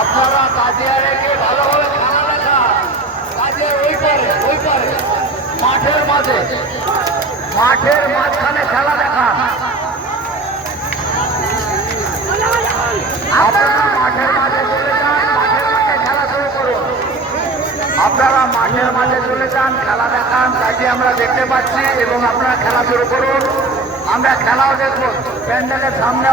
আপনারা কাজে রেখে ভালোভাবে খেলা দেখা কাজে ওই পারে মাঠের মাঝখানে খেলা দেখা। আপনারা মাঠের মাঝে চলে যান, মাঠে খেলা শুরু করুন। আপনারা মাঠের মাঝে চলে যান, খেলা দেখান, কাজে আমরা দেখতে পাচ্ছি এবং আপনারা খেলা শুরু করুন। আমরা খেলাও দেখব প্যান্ডেলের সামনে।